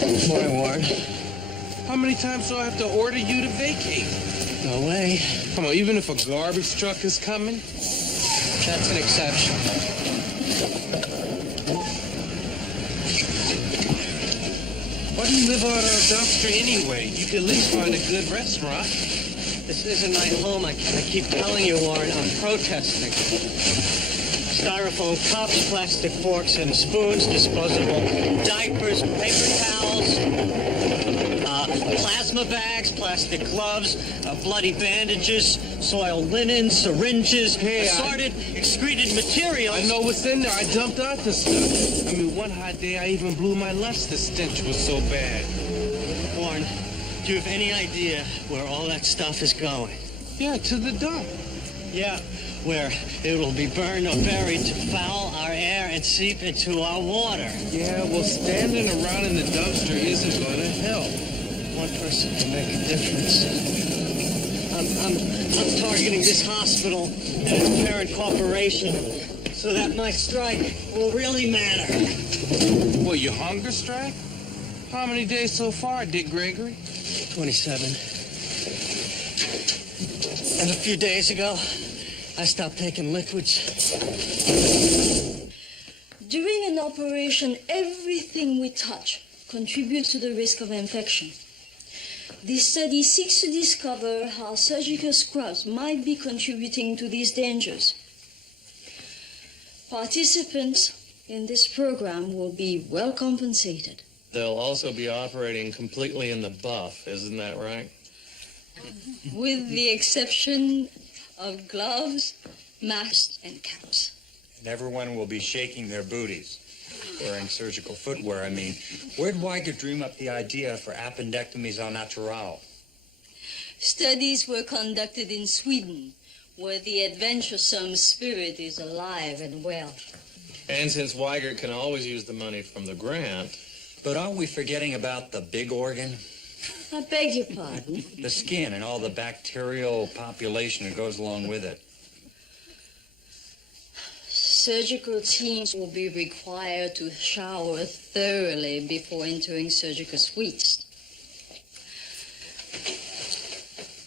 Morning, Warren. How many times do I have to order you to vacate? No way. Come on, even if a garbage truck is coming? That's an exception. Why do you live out on a dumpster anyway? You could at least find a good restaurant. This isn't my home. I keep telling you, Warren, I'm protesting. Styrofoam cups, plastic forks and spoons, disposable diapers, paper towels, plasma bags, plastic gloves, bloody bandages, soiled linen, syringes, assorted, excreted materials. I know what's in there. I dumped out the stuff. I mean, one hot day I even blew my lunch. The stench was so bad. Warren, do you have any idea where all that stuff is going? Yeah, to the dump. Yeah, where it will be burned or buried to foul our air and seep into our water. Yeah, well, standing around in the dumpster isn't going to help. One person can make a difference. I'm targeting this hospital and its parent corporation so that my strike will really matter. What, you hunger strike? How many days so far, Dick Gregory? 27. And a few days ago, I stopped taking liquids. During an operation, everything we touch contributes to the risk of infection. This study seeks to discover how surgical scrubs might be contributing to these dangers. Participants in this program will be well compensated. They'll also be operating completely in the buff, isn't that right? With the exception of gloves, masks, and caps. And everyone will be shaking their booties, wearing surgical footwear. I mean, where'd Weiger dream up the idea for appendectomies au natural? Studies were conducted in Sweden, where the adventuresome spirit is alive and well. And since Weigert can always use the money from the grant... But aren't we forgetting about the big organ? I beg your pardon? The skin and all the bacterial population that goes along with it. Surgical teams will be required to shower thoroughly before entering surgical suites.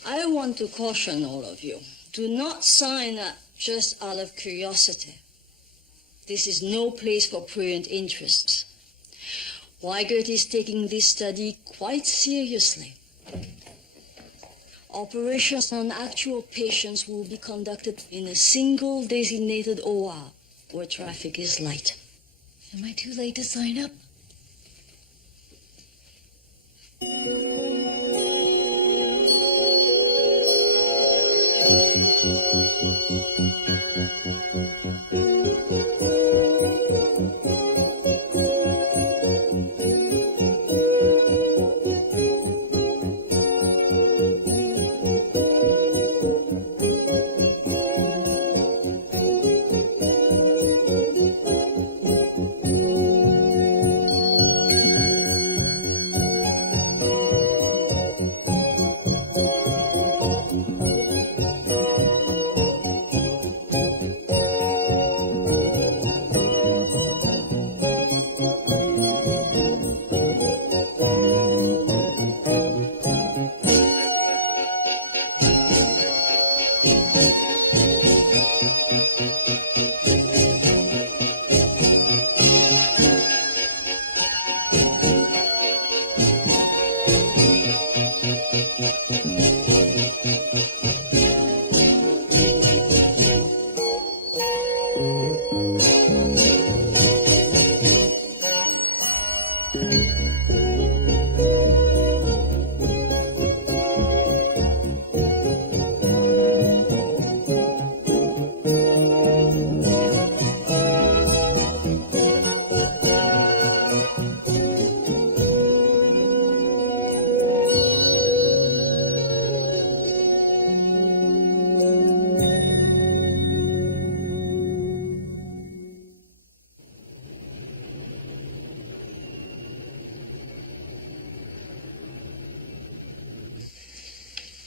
I want to caution all of you. Do not sign up just out of curiosity. This is no place for prudent interests. Weigert is taking this study quite seriously. Operations on actual patients will be conducted in a single designated OR where traffic is light. Am I too late to sign up?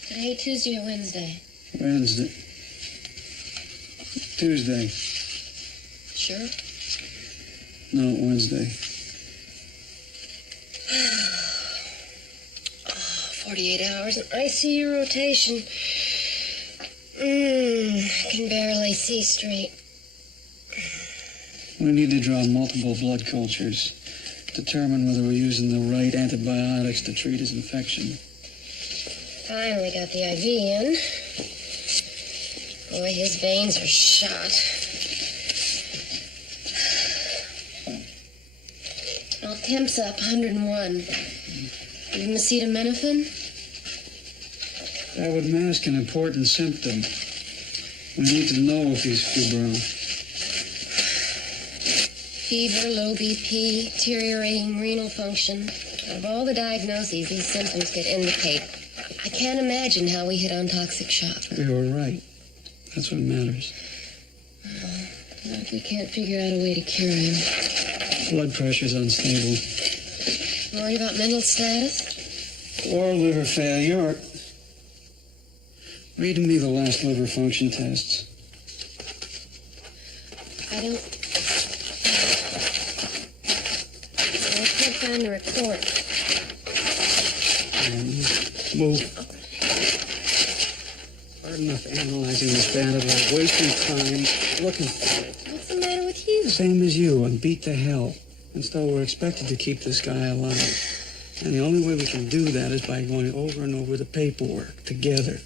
Today, Tuesday or Wednesday? Wednesday. Tuesday. Sure? No, Wednesday. 48 hours in ICU rotation. I can barely see straight. We need to draw multiple blood cultures, determine whether we're using the right antibiotics to treat his infection. Finally got the IV in. Boy, his veins are shot. Well, temp's up, 101. Give him acetaminophen? That would mask an important symptom. We need to know if he's febrile. Fever, low BP, deteriorating renal function. Out of all the diagnoses these symptoms could indicate, I can't imagine how we hit on toxic shock. We were right. That's what matters. Not if we can't figure out a way to cure him. Blood pressure's unstable. Worried about mental status? Or liver failure. Read me the last liver function tests. I can't find the report. Move. Hard enough analyzing this bad without wasting time looking for it. What's the matter with you? Same as you, and beat to hell. And still, we're expected to keep this guy alive. And the only way we can do that is by going over and over the paperwork together.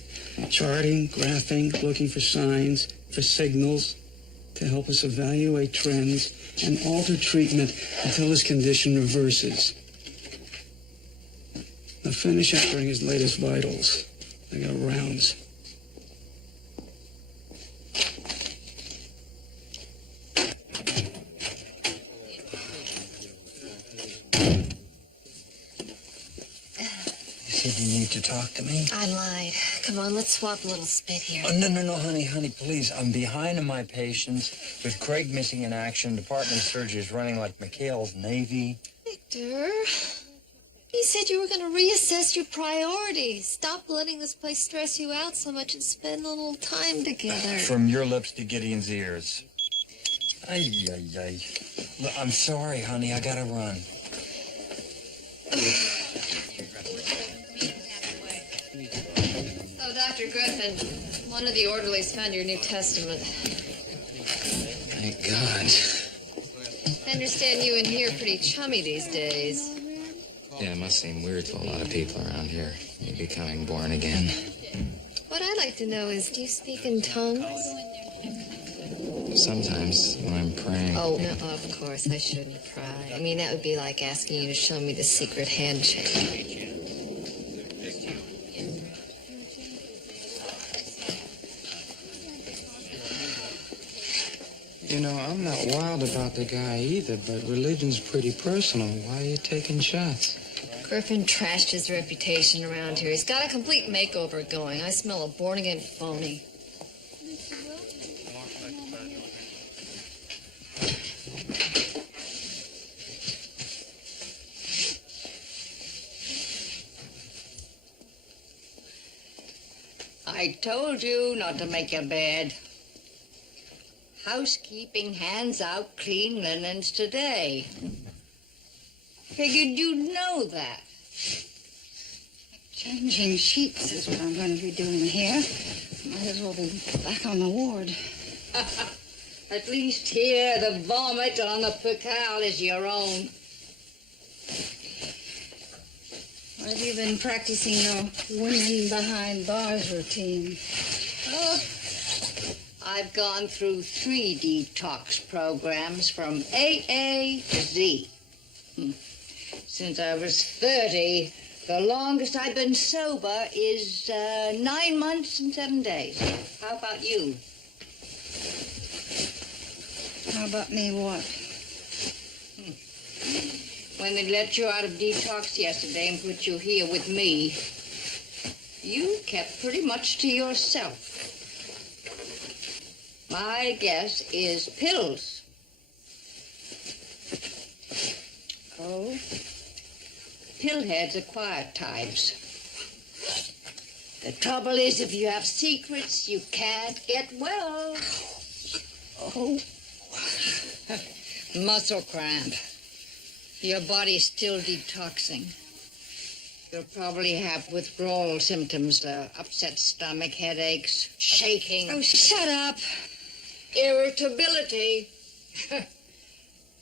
Charting, graphing, looking for signs, for signals to help us evaluate trends and alter treatment until his condition reverses. Now finish entering his latest vitals. I got rounds. You need to talk to me? I lied. Come on, let's swap a little spit here. Oh, no, honey, please. I'm behind on my patients. With Craig missing in action, Department of Surgery is running like McHale's Navy. Victor, you said you were going to reassess your priorities. Stop letting this place stress you out so much and spend a little time together. From your lips to Gideon's ears. Ay. Look, I'm sorry, honey. I gotta run. Oh, Dr. Griffin, one of the orderlies found your New Testament. Thank God. I understand you and he are pretty chummy these days. Yeah, it must seem weird to a lot of people around here. You becoming born again. What I'd like to know is, do you speak in tongues? Sometimes when I'm praying. Oh, no, of course, I shouldn't pry. I mean, that would be like asking you to show me the secret handshake. You know, I'm not wild about the guy either, but religion's pretty personal. Why are you taking shots? Griffin trashed his reputation around here. He's got a complete makeover going. I smell a born-again phony. I told you not to make your bed. Housekeeping hands out clean linens today. Figured you'd know that. Changing sheets is what I'm going to be doing here. Might as well be back on the ward. At least here the vomit on the percal is your own. What have you been practicing the women behind bars routine? Oh, I've gone through 3 detox programs from AA to Z. Since I was 30, the longest I've been sober is 9 months and 7 days. How about you? How about me what? When they let you out of detox yesterday and put you here with me, you kept pretty much to yourself. My guess is pills. Oh? Pillheads are quiet types. The trouble is, if you have secrets, you can't get well. Oh. Muscle cramp. Your body's still detoxing. You'll probably have withdrawal symptoms, upset stomach, headaches, shaking. Oh, shut up. Irritability.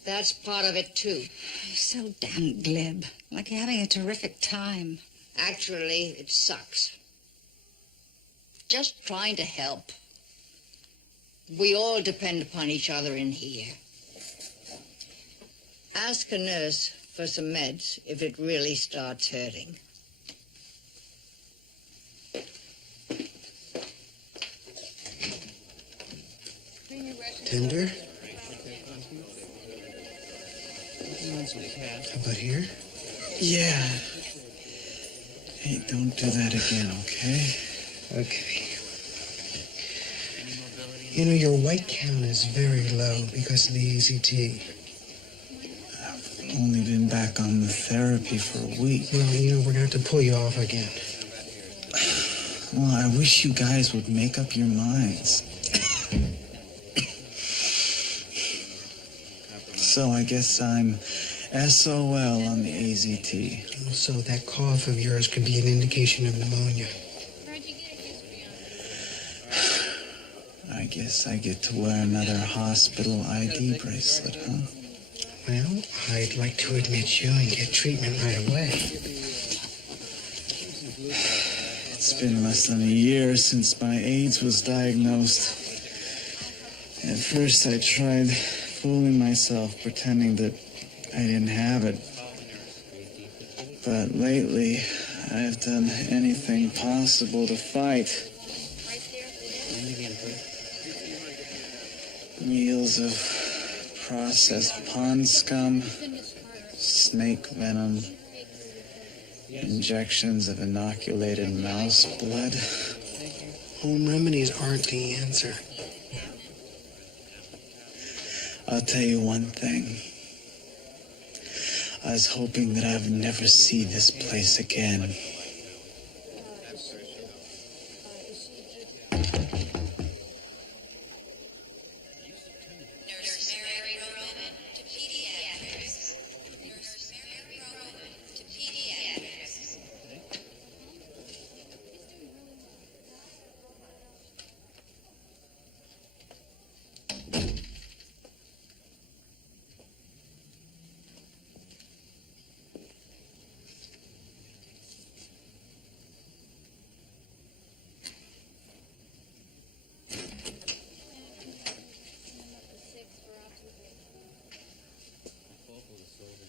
That's part of it, too. You're so damn glib. Like you're having a terrific time. Actually, it sucks. Just trying to help. We all depend upon each other in here. Ask a nurse for some meds if it really starts hurting. Tender? How about here? Yeah. Hey, don't do that again, okay? Okay. You know, your white count is very low because of the ECT. I've only been back on the therapy for a week. Well, you know, we're going to have to pull you off again. Well, I wish you guys would make up your minds. So I guess I'm SOL on the AZT. So that cough of yours could be an indication of pneumonia. I guess I get to wear another hospital ID bracelet, huh? Well, I'd like to admit you and get treatment right away. It's been less than a year since my AIDS was diagnosed. At first I tried fooling myself, pretending that I didn't have it. But lately, I've done anything possible to fight. Meals of processed pond scum, snake venom, injections of inoculated mouse blood. Home remedies aren't the answer. I'll tell you one thing. I was hoping that I'd never see this place again.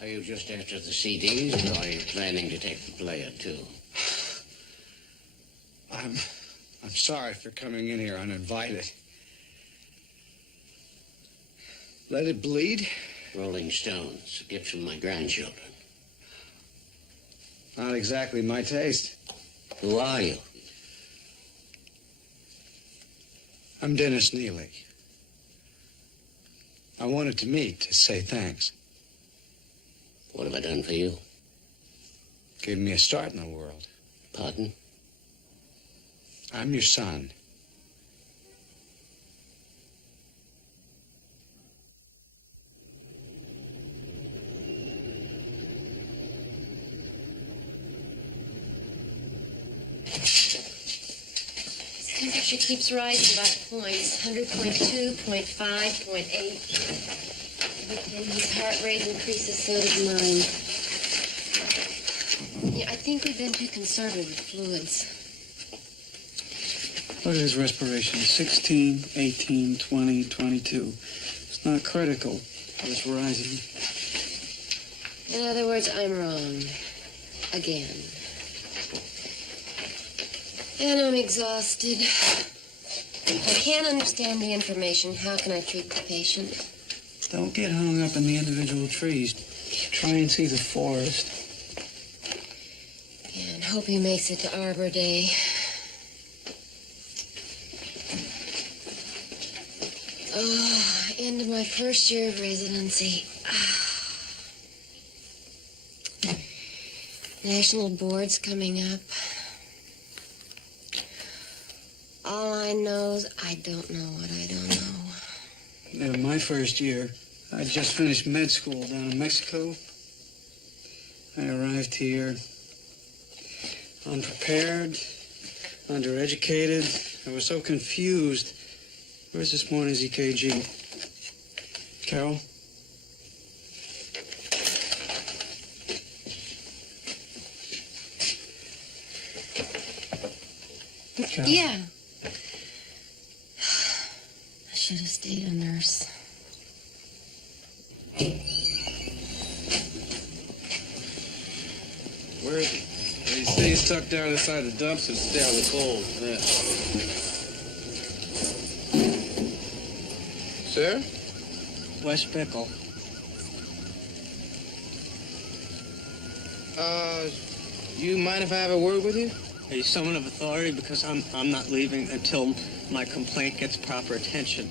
Are you just after the CDs, or are you planning to take the player, too? I'm sorry for coming in here uninvited. Let it bleed? Rolling Stones, a gift from my grandchildren. Not exactly my taste. Who are you? I'm Dennis Neely. I wanted to meet to say thanks. What have I done for you? Gave me a start in the world. Pardon? I'm your son. Temperature keeps rising by points. 100.2, 0.5, 0.8. And his heart rate increases, so does mine. Yeah, I think we've been too conservative with fluids. Look at his respiration. 16, 18, 20, 22. It's not critical, but it's rising. In other words, I'm wrong. Again. And I'm exhausted. I can't understand the information. How can I treat the patient? Don't get hung up in the individual trees. Try and see the forest. Yeah, and hope he makes it to Arbor Day. Oh, end of my first year of residency. National board's coming up. All I know is I don't know what I don't know. My first year, I just finished med school down in Mexico. I arrived here unprepared, undereducated. I was so confused. Where's this morning's EKG? Carol? Carol? Yeah. I should have stayed a nurse. Where is he? They say he's tucked down inside the dumpster to stay out of the cold. Yeah. Sir? West Pickle. You mind if I have a word with you? Are you someone of authority? Because I'm not leaving until my complaint gets proper attention.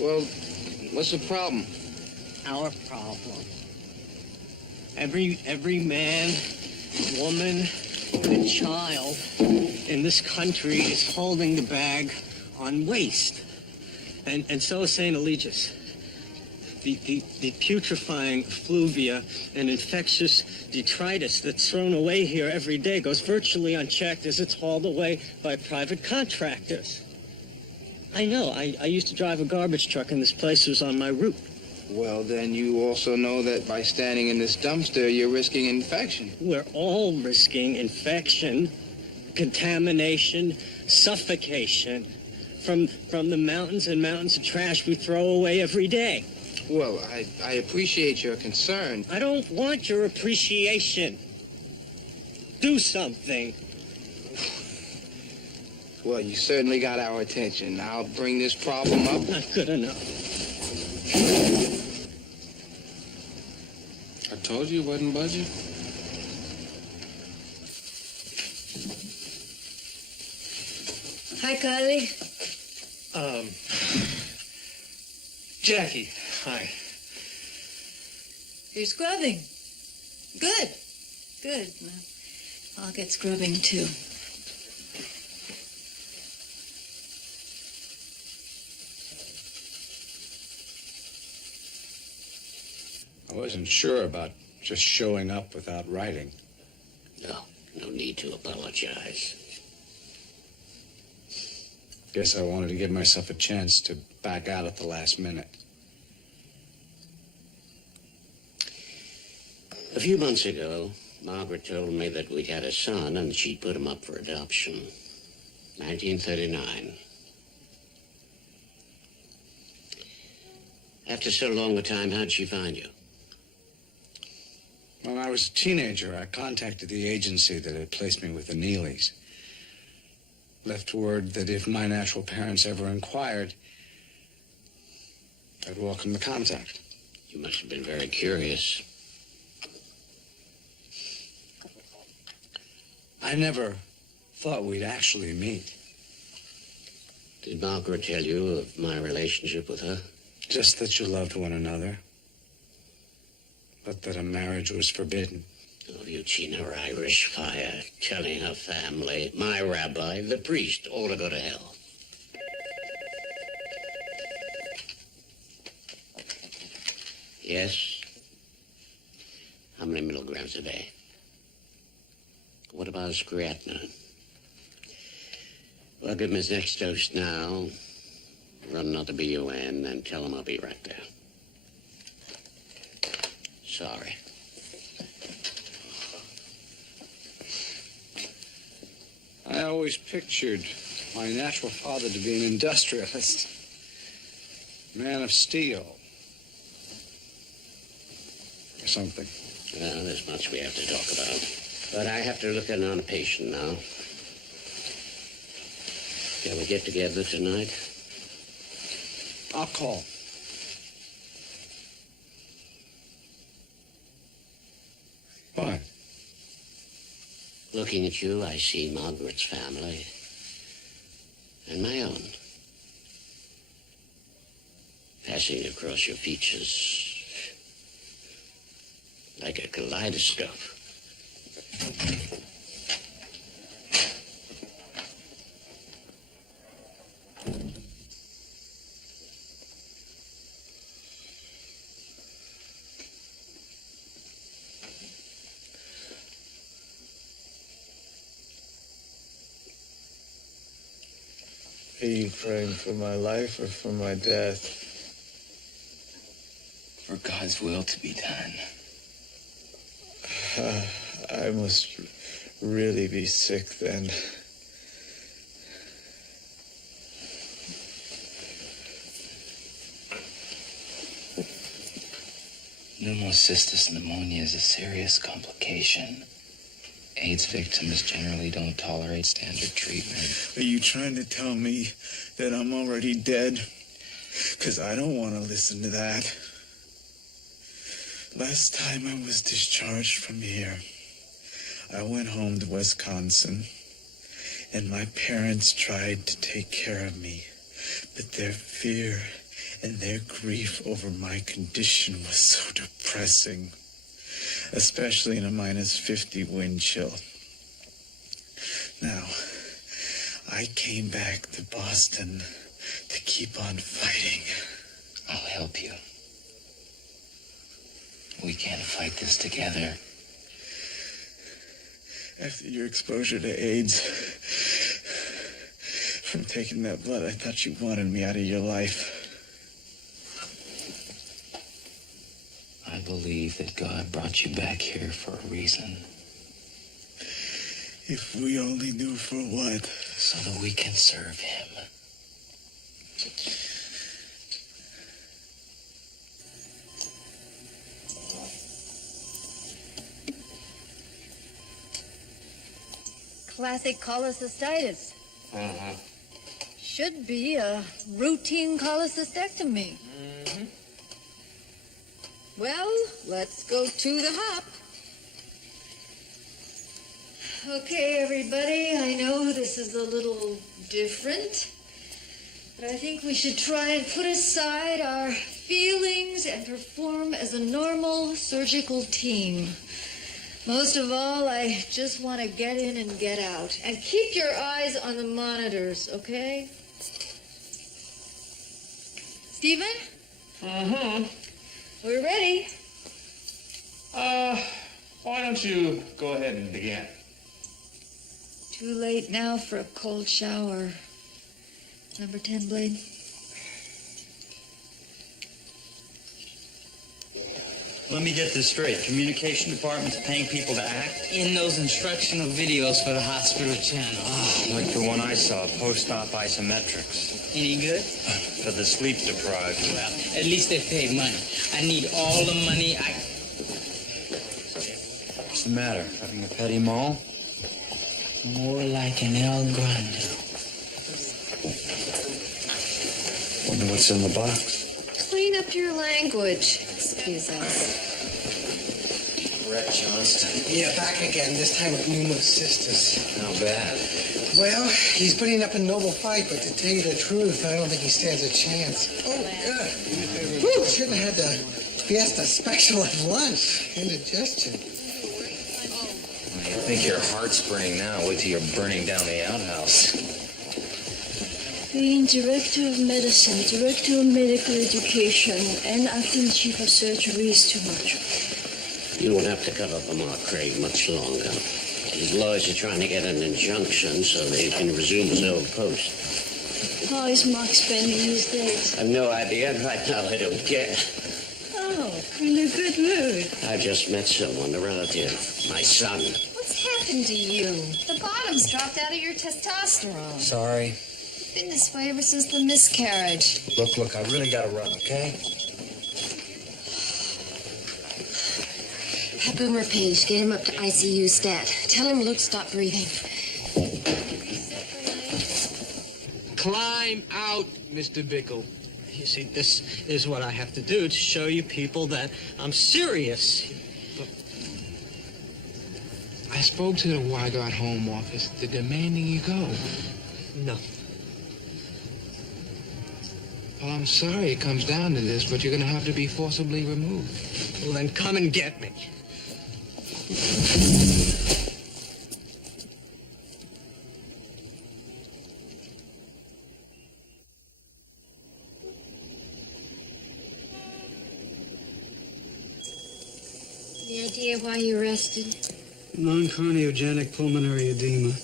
Well, what's the problem? Our problem. Every man, woman, and child in this country is holding the bag on waste. And so is St. Eligius. The putrefying effluvia and infectious detritus that's thrown away here every day goes virtually unchecked as it's hauled away by private contractors. I know. I used to drive a garbage truck, and this place was on my route. Well, then you also know that by standing in this dumpster, you're risking infection. We're all risking infection, contamination, suffocation from the mountains and mountains of trash we throw away every day. Well, I appreciate your concern. I don't want your appreciation. Do something. Well, you certainly got our attention. I'll bring this problem up. Not good enough. I told you it wasn't budget. Hi, Carly. Jackie, hi. You're scrubbing. Good. Good. Well, I'll get scrubbing, too. I wasn't sure about just showing up without writing. No need to apologize. Guess I wanted to give myself a chance to back out at the last minute. A few months ago, Margaret told me that we'd had a son and she'd put him up for adoption. 1939. After so long a time, how'd she find you? When I was a teenager, I contacted the agency that had placed me with the Neelys. Left word that if my natural parents ever inquired, I'd welcome the contact. You must have been very curious. I never thought we'd actually meet. Did Margaret tell you of my relationship with her? Just that you loved one another, but that a marriage was forbidden. Oh, you'd seen her Irish fire, telling her family, my rabbi, the priest, all to go to hell. Yes? How many milligrams a day? What about his creatinine? Well, give him his next dose now. Run out the BUN, and tell him I'll be right there. Sorry. I always pictured my natural father to be an industrialist, man of steel, or something. Well, there's much we have to talk about. But I have to look in on a patient now. Can we get together tonight? I'll call. What? Looking at you, I see Margaret's family and my own passing across your features like a kaleidoscope. Are you praying for my life or for my death? For God's will to be done. I must really be sick then. Pneumocystis pneumonia is a serious complication. AIDS victims generally don't tolerate standard treatment. Are you trying to tell me that I'm already dead? Because I don't want to listen to that. Last time I was discharged from here, I went home to Wisconsin, and my parents tried to take care of me, but their fear and their grief over my condition was so depressing, especially in a -50 wind chill. Now, I came back to Boston to keep on fighting. I'll help you. We can fight this together. After your exposure to AIDS, from taking that blood, I thought you wanted me out of your life. I believe that God brought you back here for a reason. If we only knew for what. So that we can serve him. Classic cholecystitis. Uh-huh. Should be a routine cholecystectomy. Mm-hmm. Well, let's go to the hop. Okay, everybody, I know this is a little different, but I think we should try and put aside our feelings and perform as a normal surgical team. Most of all, I just want to get in and get out. And keep your eyes on the monitors, okay? Stephen? Mm-hmm. We're ready. Why don't you go ahead and begin? Too late now for a cold shower. Number 10 blade. Let me get this straight. Communication department's paying people to act? In those instructional videos for the hospital channel. Like the one I saw, post-op isometrics. Any good? For the sleep deprived. Well, at least they paid money. I need all the money I... What's the matter? Having a petty mole? More like an El Grande. Wonder what's in the box. Clean up your language. Excuse us. Brett Johnston. Yeah, back again, this time with pneumocystis. How bad? Well, he's putting up a noble fight, but to tell you the truth, I don't think he stands a chance. Oh, God. Whew, shouldn't have had the Fiesta Special at lunch. Indigestion. I think your heart's burning now. Wait till you're burning down the outhouse. Being director of medicine, director of medical education, and acting chief of surgery is too much. You won't have to cut up a Mark Craig much longer. His lawyers are trying to get an injunction so that he can resume his old post. How is Mark spending his days? I've no idea. Right now, I don't care. Oh, in a good mood. I just met someone, a relative, my son. What's happened to you? The bottom's dropped out of your testosterone. Sorry. Been this way ever since the miscarriage. Look, I really gotta run, okay? Have Boomer Page, get him up to ICU stat. Tell him Luke stopped breathing. Climb out, Mr. Bickle. You see, this is what I have to do to show you people that I'm serious. I spoke to the Wygart Home Office. They're demanding you go. No. Well, I'm sorry it comes down to this, but you're going to have to be forcibly removed. Well, then come and get me. Any idea why you arrested? Non-cardiogenic pulmonary edema.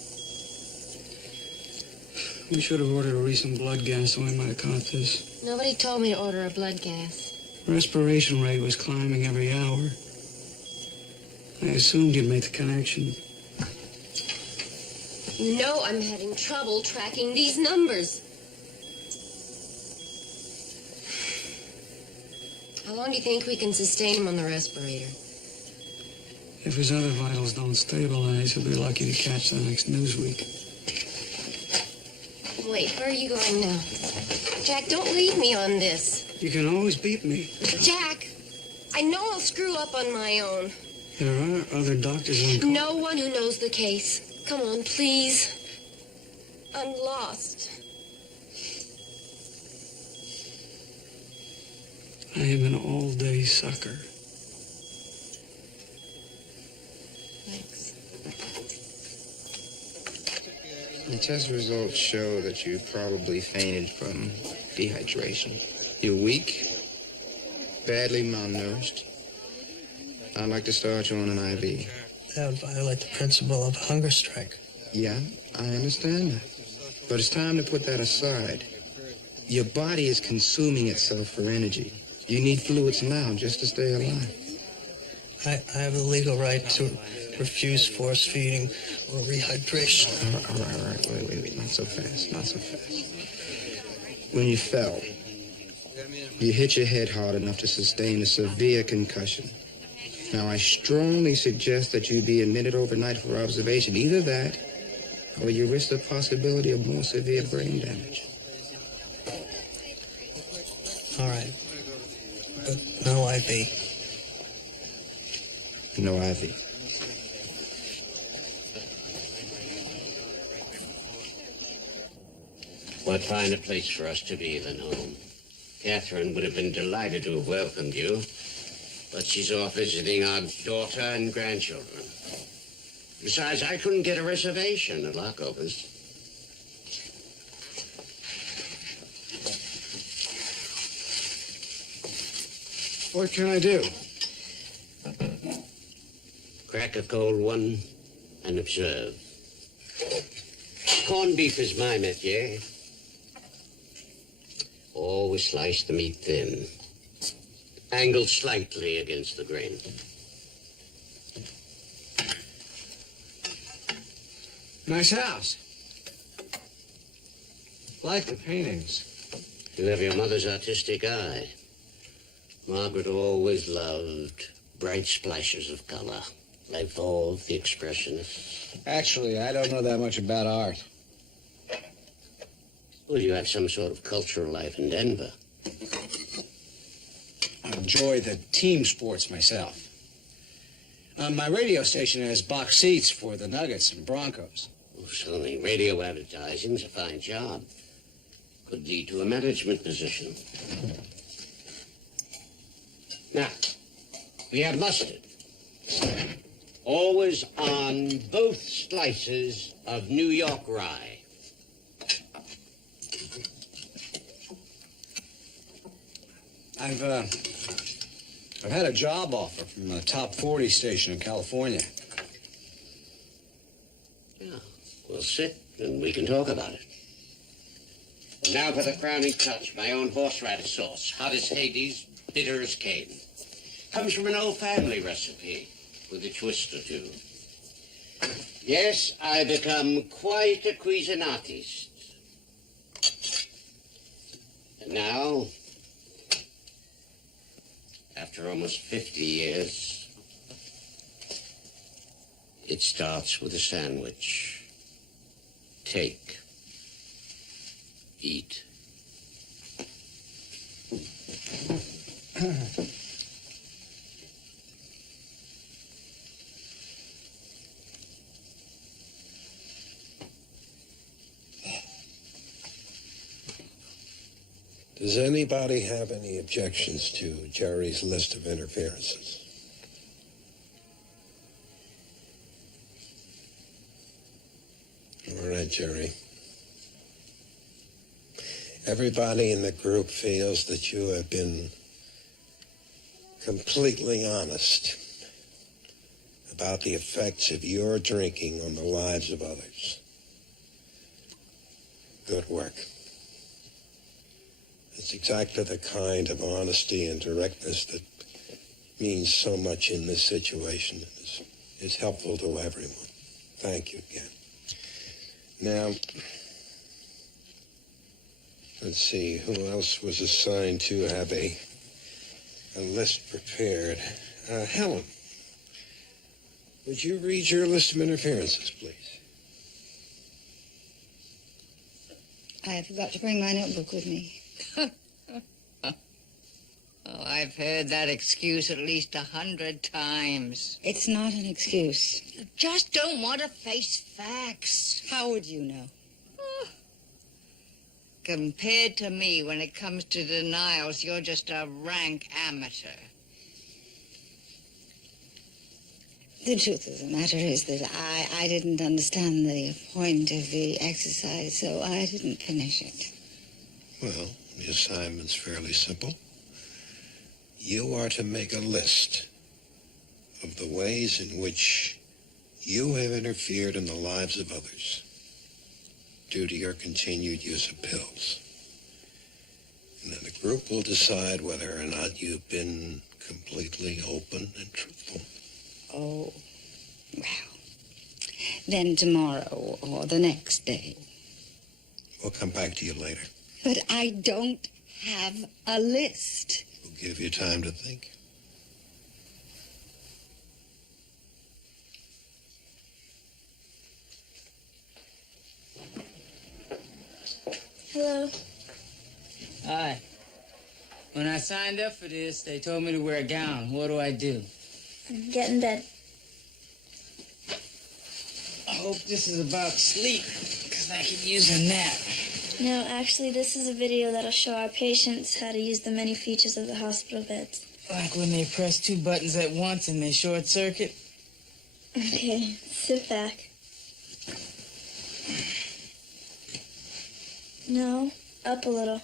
We should have ordered a recent blood gas, so we might have caught this. Nobody told me to order a blood gas. Respiration rate was climbing every hour. I assumed you'd make the connection. You know I'm having trouble tracking these numbers. How long do you think we can sustain him on the respirator? If his other vitals don't stabilize, he'll be lucky to catch the next Newsweek. Wait, where are you going now? Jack, don't leave me on this. You can always beat me. Jack, I know I'll screw up on my own. There are other doctors on call. No one who knows the case. Come on, please. I'm lost. I am an all-day sucker. Thanks. The test results show that you probably fainted from dehydration. You're weak, badly malnourished. I'd like to start you on an IV. That would violate the principle of hunger strike. Yeah, I understand that. But it's time to put that aside. Your body is consuming itself for energy. You need fluids now just to stay alive. I have the legal right to refuse force feeding or rehydration. All right. Wait. Not so fast. When you fell, you hit your head hard enough to sustain a severe concussion. Now, I strongly suggest that you be admitted overnight for observation. Either that, or you risk the possibility of more severe brain damage. All right. But no IV. No IV. What finer place for us to be than home? Catherine would have been delighted to have welcomed you, but she's off visiting our daughter and grandchildren. Besides, I couldn't get a reservation at Lockover's. What can I do? Crack a cold one and observe. Corned beef is my métier. Always slice the meat thin. Angled slightly against the grain. Nice house. Like the paintings. You have your mother's artistic eye. Margaret always loved bright splashes of color, like Fauve, the Expressionists. Actually, I don't know that much about art. Well, you have some sort of cultural life in Denver. I enjoy the team sports myself. My radio station has box seats for the Nuggets and Broncos. Well, certainly, radio advertising's a fine job. Could lead to a management position. Now, we have mustard. Always on both slices of New York rye. I've had a job offer from a top 40 station in California. Yeah, we'll sit and we can talk about it. And now for the crowning touch, my own horseradish sauce. Hot as Hades, bitter as Cain. Comes from an old family recipe with a twist or two. Yes, I become quite a Cuisinatist. And now, after almost 50 years, it starts with a sandwich. Take. Eat. Does anybody have any objections to Jerry's list of interferences? All right, Jerry. Everybody in the group feels that you have been completely honest about the effects of your drinking on the lives of others. Good work. It's exactly the kind of honesty and directness that means so much in this situation and is helpful to everyone. Thank you again. Now, let's see, who else was assigned to have a list prepared? Helen, would you read your list of interferences, please? I forgot to bring my notebook with me. Oh, I've heard that excuse at least 100 times. It's not an excuse. You just don't want to face facts. How would you know? Compared to me, when it comes to denials, you're just a rank amateur. The truth of the matter is that I didn't understand the point of the exercise, so I didn't finish it. Well, the assignment's fairly simple. You are to make a list of the ways in which you have interfered in the lives of others due to your continued use of pills. And then the group will decide whether or not you've been completely open and truthful. Oh, well, then tomorrow or the next day. We'll come back to you later. But I don't have a list. We'll give you time to think. Hello. Hi. When I signed up for this, they told me to wear a gown. What do I do? Get in bed. I hope this is about sleep, because I could use a nap. No, actually, this is a video that'll show our patients how to use the many features of the hospital beds. Like when they press 2 buttons at once and they short circuit? Okay, sit back. No, up a little.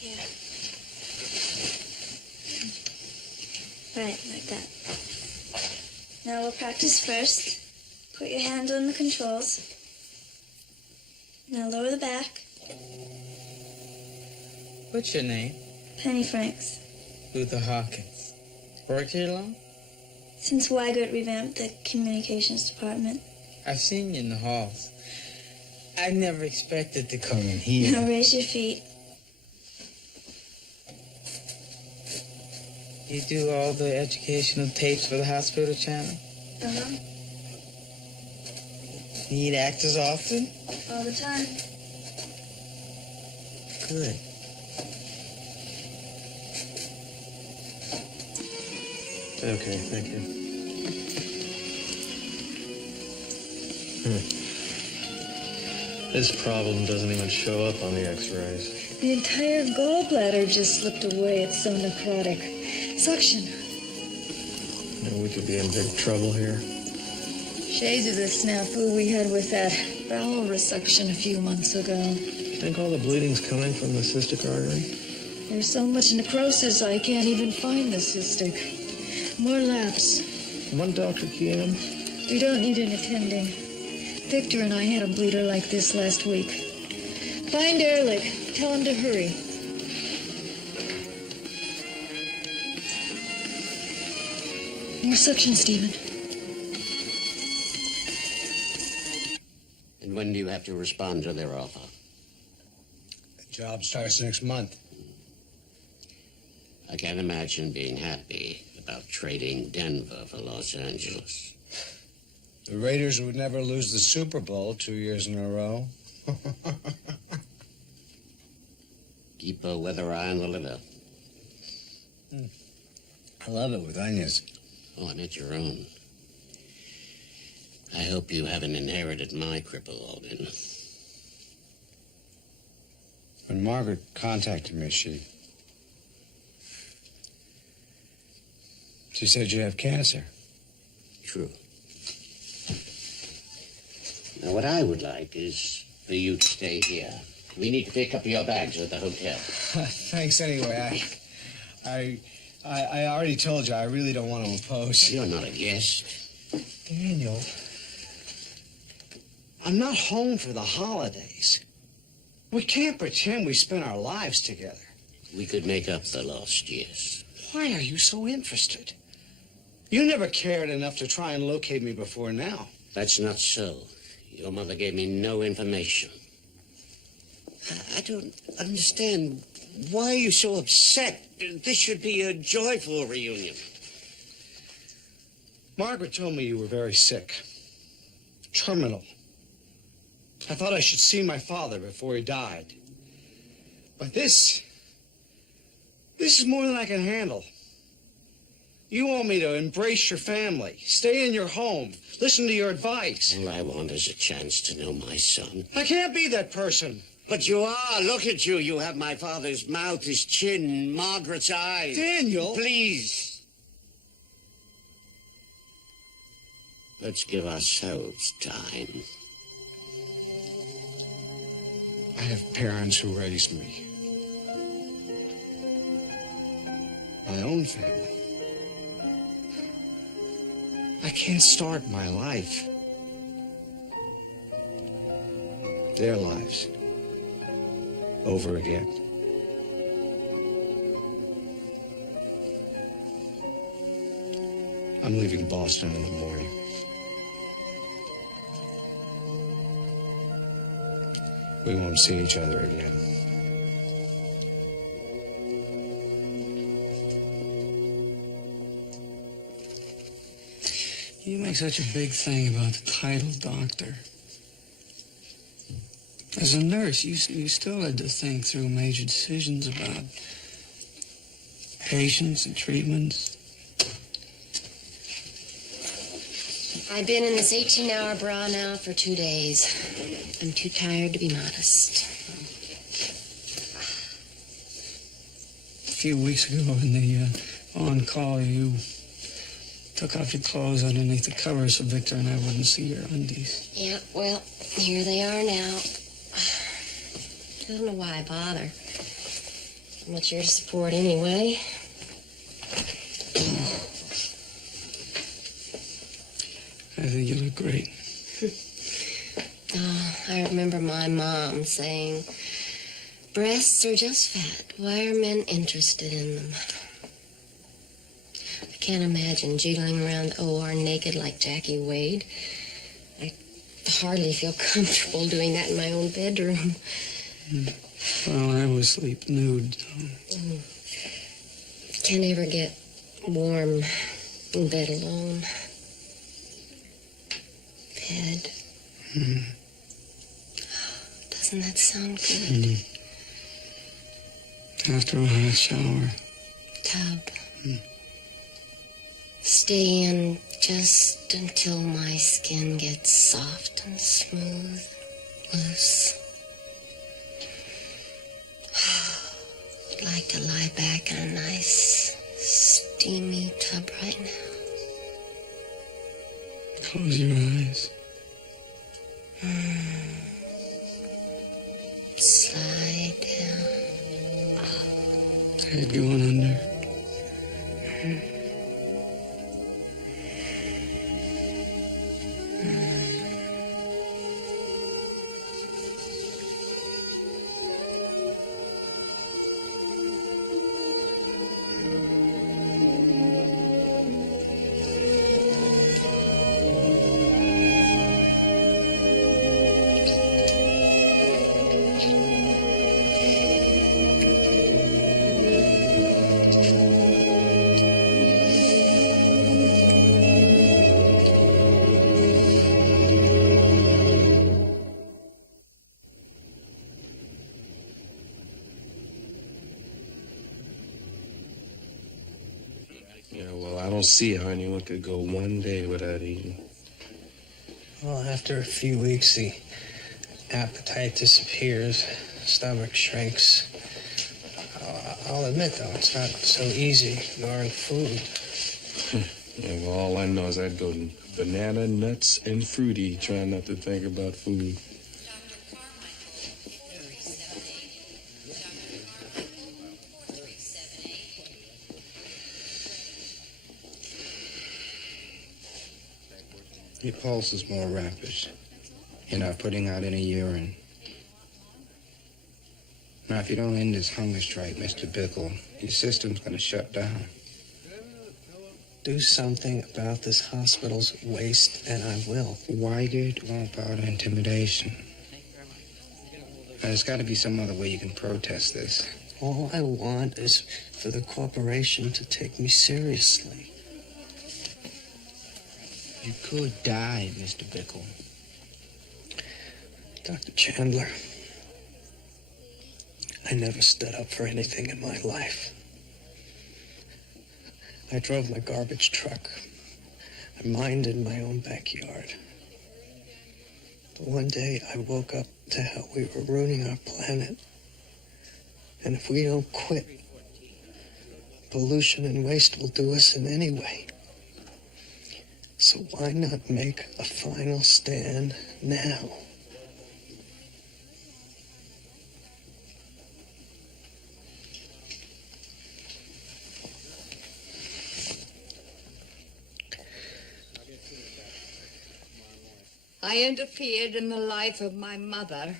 Yeah. Right, like that. Now we'll practice first. Put your hand on the controls. Now lower the back. What's your name? Penny Franks. Luther Hawkins. Worked here long? Since Weigert revamped the communications department. I've seen you in the halls. I never expected to come in here. Now raise your feet. You do all the educational tapes for the hospital channel? Uh-huh. Need actors often? All the time. Good. Okay, thank you. This problem doesn't even show up on the x-rays. The entire gallbladder just slipped away. It's so necrotic. Suction. We could be in big trouble here. Shades of the snafu we had with that bowel resection a few months ago. You think all the bleeding's coming from the cystic artery? There's so much necrosis I can't even find the cystic. More labs. One Dr. Keenum? We don't need an attending. Victor and I had a bleeder like this last week. Find Ehrlich. Tell him to hurry. More suction, Stephen. And when do you have to respond to their offer? The job starts next month. I can't imagine being happy about trading Denver for Los Angeles. The Raiders would never lose the Super Bowl 2 years in a row. Keep a weather eye on the liver. I love it with onions. Oh, I meant your own. I hope you haven't inherited my cripple organ. When Margaret contacted me, she said you have cancer. True. Now, what I would like is for you to stay here. We need to pick up your bags at the hotel. Thanks anyway. I already told you I really don't want to oppose. You're not a guest. Daniel, I'm not home for the holidays. We can't pretend we spent our lives together. We could make up the lost years. Why are you so interested? You never cared enough to try and locate me before now. That's not so. Your mother gave me no information. I don't understand. Why are you so upset? This should be a joyful reunion. Margaret told me you were very sick. Terminal. I thought I should see my father before he died. But this is more than I can handle. You want me to embrace your family, stay in your home, listen to your advice. All I want is a chance to know my son. I can't be that person. But you are. Look at you. You have my father's mouth, his chin, Margaret's eyes. Daniel! Please. Let's give ourselves time. I have parents who raised me. My own family. I can't start my life. Their lives. Over again. I'm leaving Boston in the morning. We won't see each other again. You make such a big thing about the title doctor. As a nurse, you still had to think through major decisions about patients and treatments. I've been in this 18-hour bra now for 2 days. I'm too tired to be modest. A few weeks ago in the on-call, you took off your clothes underneath the covers so Victor and I wouldn't see your undies. Yeah, well, here they are now. I don't know why I bother. I'm not your support anyway. I think you look great. Oh, I remember my mom saying, breasts are just fat. Why are men interested in them? I can't imagine jiggling around the OR naked like Jackie Wade. I hardly feel comfortable doing that in my own bedroom. Well, I always sleep nude. Can't ever get warm in bed alone. Bed. Doesn't that sound good? After a hot shower. Tub. Stay in just until my skin gets soft and smooth, loose. I'd like to lie back in a nice, steamy tub right now. Close your eyes. Slide down. Head going under. Yeah, well, I don't see how anyone could go one day without eating. Well, after a few weeks, the appetite disappears, stomach shrinks. I'll admit, though, it's not so easy ignoring food. Yeah, well, all I know is I'd go banana, nuts, and fruity, trying not to think about food. Your pulse is more rapid. You're not putting out any urine. Now, if you don't end this hunger strike, Mr. Bickle, your system's gonna shut down. Do something about this hospital's waste, and I will. Weigert won't bow to intimidation. Now, there's got to be some other way you can protest this. All I want is for the corporation to take me seriously. You could die, Mr. Bickle. Dr. Chandler, I never stood up for anything in my life. I drove my garbage truck. I mined in my own backyard. But one day I woke up to how we were ruining our planet. And if we don't quit, pollution and waste will do us in any way. So why not make a final stand now? I interfered in the life of my mother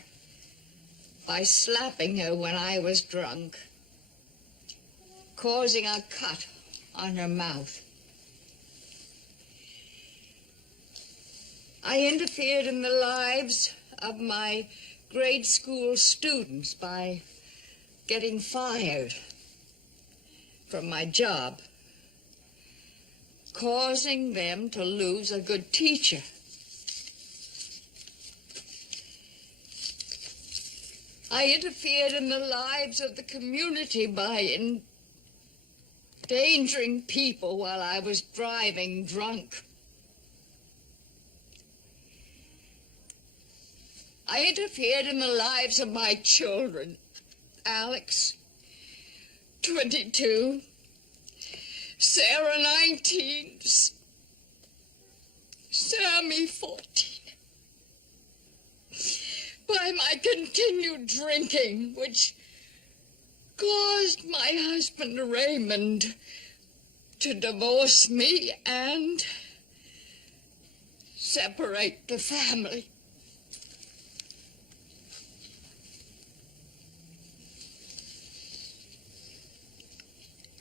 by slapping her when I was drunk, causing a cut on her mouth. I interfered in the lives of my grade school students by getting fired from my job, causing them to lose a good teacher. I interfered in the lives of the community by endangering people while I was driving drunk. I interfered in the lives of my children, Alex, 22, Sarah, 19, Sammy, 14. By my continued drinking, which caused my husband Raymond to divorce me and separate the family.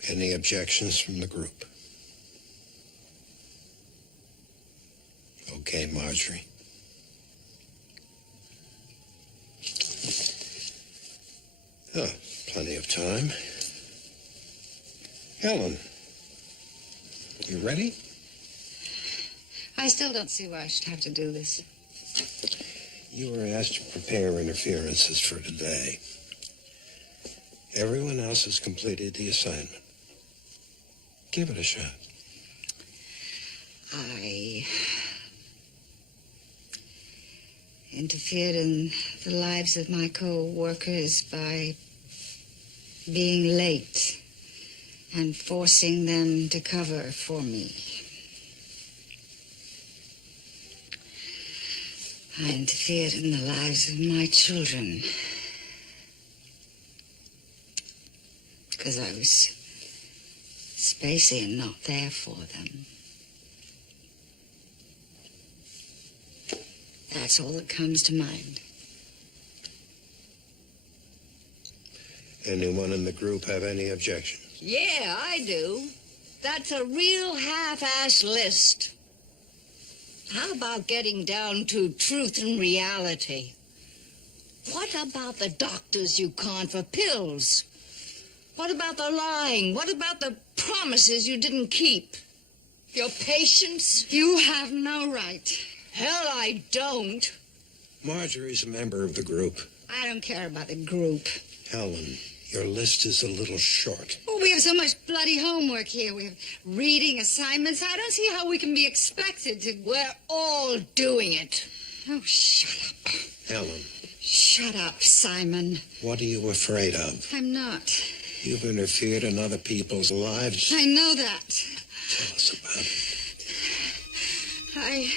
Any objections from the group? Okay, Marjorie. Oh, plenty of time. Helen, you ready? I still don't see why I should have to do this. You were asked to prepare interferences for today. Everyone else has completed the assignment. Give it a shot. I interfered in the lives of my co-workers by being late and forcing them to cover for me. I interfered in the lives of my children because I was spacey and not there for them. That's all that comes to mind. Anyone in the group have any objections? Yeah, I do. That's a real half-ass list. How about getting down to truth and reality? What about the doctors you conned for pills? What about the lying? What about the promises you didn't keep? Your patience? You have no right. Hell, I don't. Marjorie's a member of the group. I don't care about the group. Helen, your list is a little short. Oh, we have so much bloody homework here. We have reading assignments. I don't see how we can be expected to... We're all doing it. Oh, shut up. Helen. Shut up, Simon. What are you afraid of? I'm not. You've interfered in other people's lives. I know that. Tell us about it.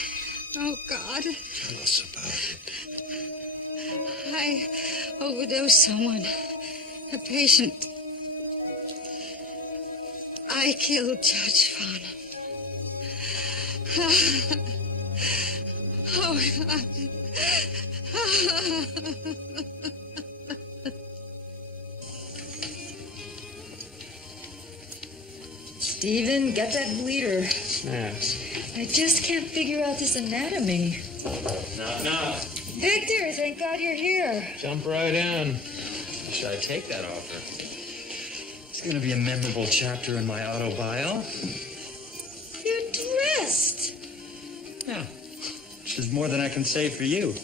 Oh, God. Tell us about it. I overdosed someone. A patient. I killed Judge Farnham. Oh, God. Stephen, get that bleeder. Snaps. I just can't figure out this anatomy. Knock, knock. Victor, thank God you're here. Jump right in. Should I take that offer? It's going to be a memorable chapter in my autobio. You're dressed. Yeah. Which is more than I can say for you.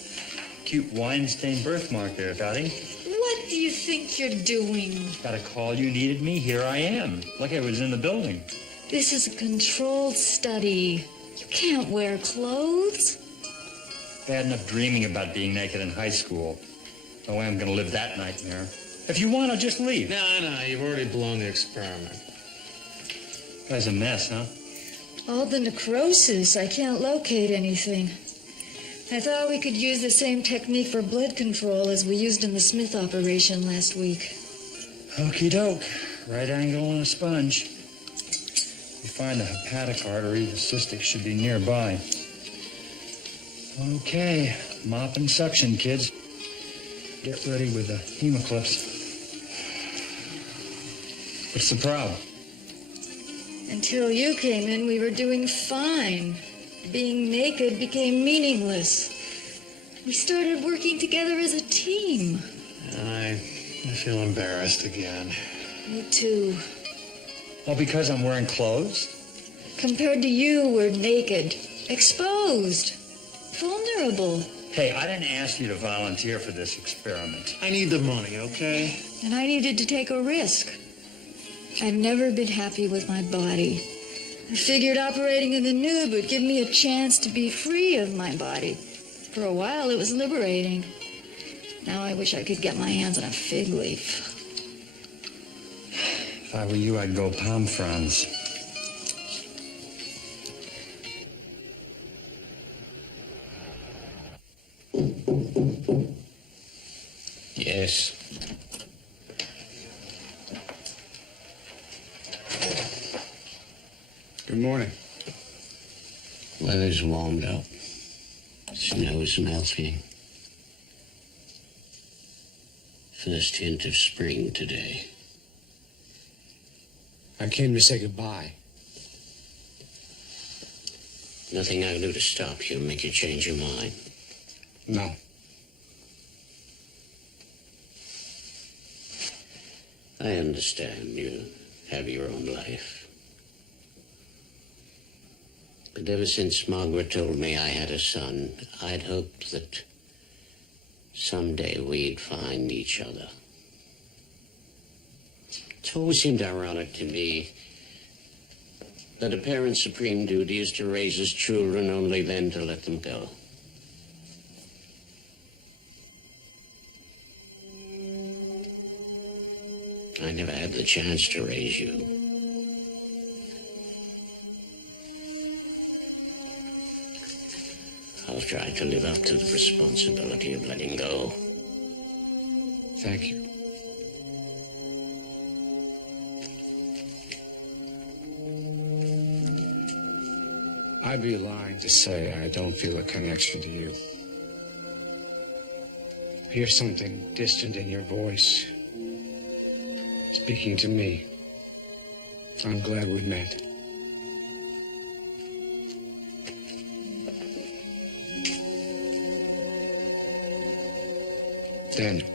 Cute wine-stained birthmark there, Dottie. What do you think you're doing? Got a call you needed me. Here I am. Like I was in the building. This is a controlled study. You can't wear clothes. Bad enough dreaming about being naked in high school. No way I'm going to live that nightmare. If you want, I'll just leave. No, you've already blown the experiment. Guy's a mess, huh? All the necrosis. I can't locate anything. I thought we could use the same technique for blood control as we used in the Smith operation last week. Okie doke. Right angle on a sponge. If you find the hepatic artery, the cystic should be nearby. Okay, mop and suction, kids. Get ready with the hemoclips. What's the problem? Until you came in, we were doing fine. Being naked became meaningless. We started working together as a team. I feel embarrassed again. Me too. All because I'm wearing clothes? Compared to you, we're naked, exposed, vulnerable. Hey, I didn't ask you to volunteer for this experiment. I need the money, okay? And I needed to take a risk. I've never been happy with my body. I figured operating in the nude would give me a chance to be free of my body. For a while, it was liberating. Now I wish I could get my hands on a fig leaf. If I were you, I'd go palm fronds. Yes. Good morning. Weather's warmed up. Snow's melting. First hint of spring today. I came to say goodbye. Nothing I can do to stop you, make you change your mind. No. I understand you have your own life. But ever since Margaret told me I had a son, I'd hoped that someday we'd find each other. It's always seemed ironic to me that a parent's supreme duty is to raise his children, only then to let them go. I never had the chance to raise you. I'll try to live up to the responsibility of letting go. Thank you. I'd be lying to say I don't feel a connection to you. I hear something distant in your voice, speaking to me. I'm glad we met. Daniel.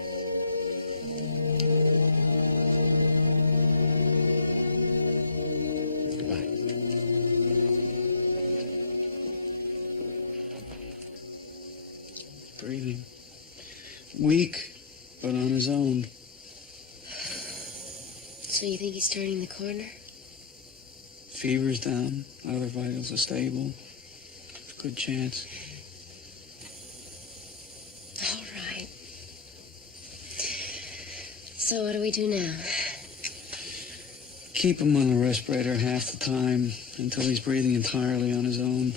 Goodbye. Breathing. Weak, but on his own. So you think he's turning the corner? Fever's down. Other vitals are stable. Good chance. All right. So what do we do now? Keep him on the respirator half the time until he's breathing entirely on his own.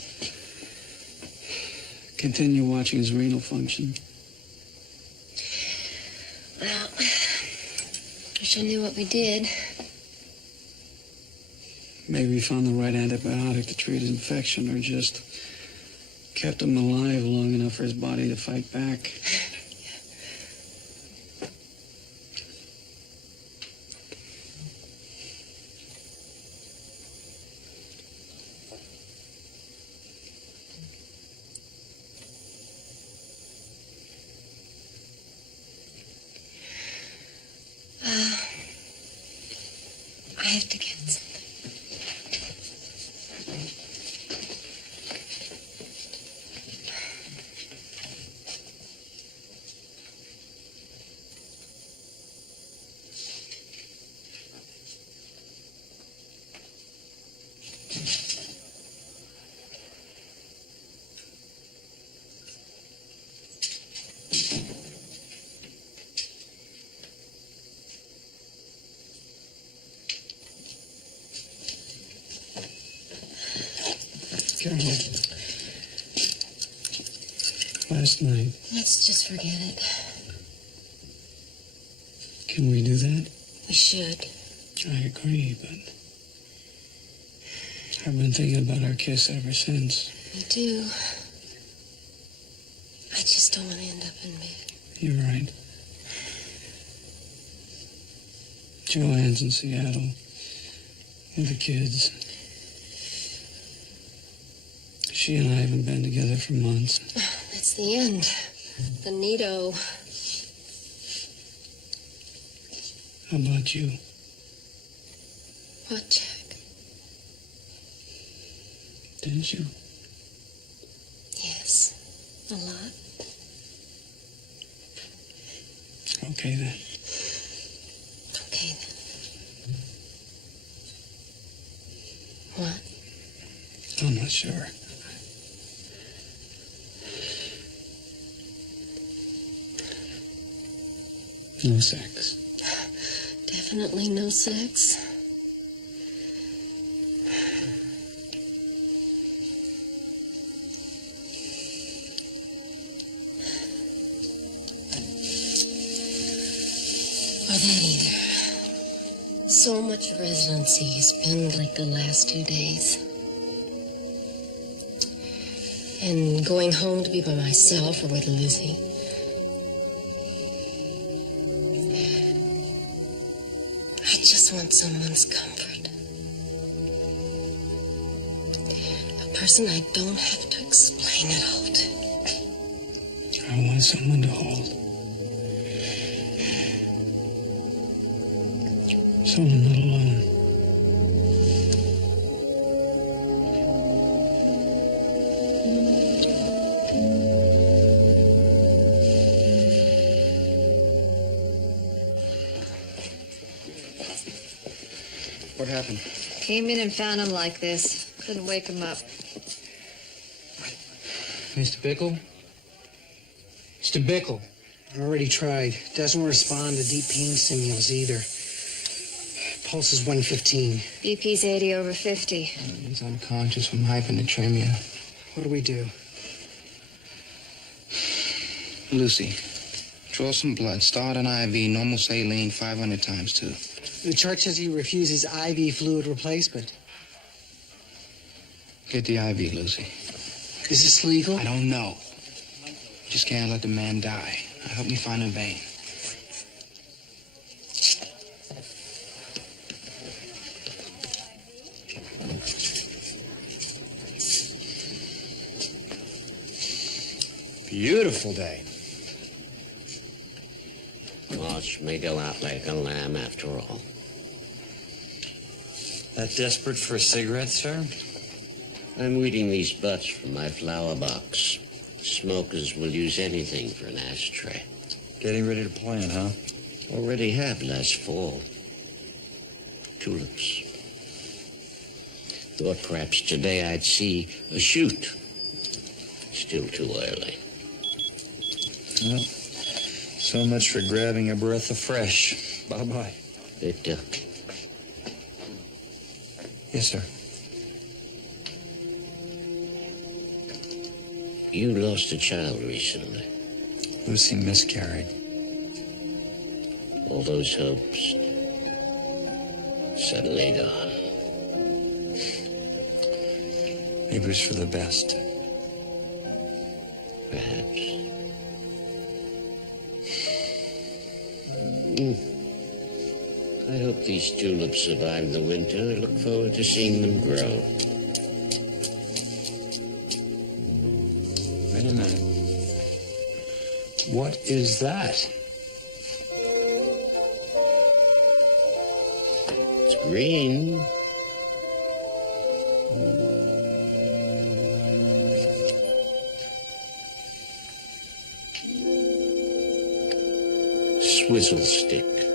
Continue watching his renal function. Well, wish I knew what we did. Maybe he found the right antibiotic to treat his infection, or just kept him alive long enough for his body to fight back. I have to get something. Carol, last night, Let's just forget it. can we do that? We should. I agree, but I've been thinking about our kiss ever since. Me too. I just don't want to end up in bed. You're right. Joanne's in Seattle with the kids. She and I haven't been together for months. That's the end. Finito. How about you? What, Jack? Didn't you? Yes. A lot. Okay, then. Okay, then. What? I'm not sure. No sex. Definitely no sex. Or that either. So much residency has been like the last 2 days. And going home to be by myself or with Lizzie. I just want someone's comfort. A person I don't have to explain it all to. I want someone to hold. So I'm not alone. What happened? Came in and found him like this. Couldn't wake him up. Mr. Bickle? Mr. Bickle. I already tried. Doesn't respond to deep pain stimulus either. Pulse is 115. BP's 80/50. He's unconscious from hyponatremia. What do we do? Lucy, draw some blood. Start an IV, normal saline, 500 times 2. The chart says he refuses IV fluid replacement. Get the IV, Lucy. Is this legal? I don't know. Just can't let the man die. Now help me find a vein. Beautiful day. Watch me go out like a lamb after all. That desperate for a cigarette, sir? I'm weeding these butts from my flower box. Smokers will use anything for an ashtray. Getting ready to plant, huh? Already have last fall. Tulips. Thought perhaps today I'd see a shoot. Still too early. Well, so much for grabbing a breath of fresh. Bye-bye. Victor. Yes, sir. You lost a child recently. Lucy miscarried. All those hopes suddenly gone. Maybe it was for the best. perhaps. I hope these tulips survive the winter. I look forward to seeing them grow. Wait a minute. What is that? It's green. Swizzle stick.